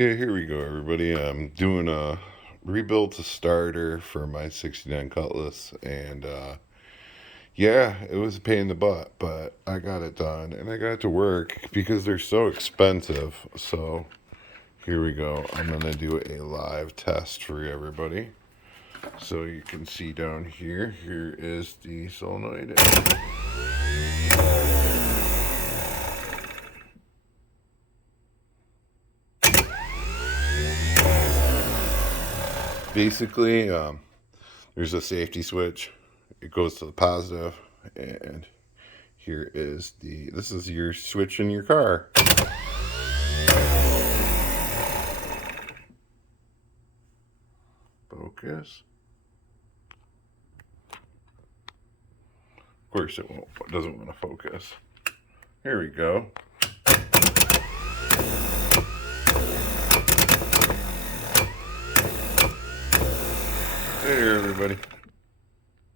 Yeah, here we go, everybody. I'm doing a rebuild to starter for my 69 Cutlass, and yeah, it was a pain in the butt, but I got it done, and I got it to work because they're so expensive. So here we go. I'm gonna do a live test for everybody. So you can see down here, here is the solenoid. Basically, there's a safety switch. It goes to the positive, and here is this is your switch in your car. Focus. Of course it doesn't want to focus. Here we go. Hey there, everybody.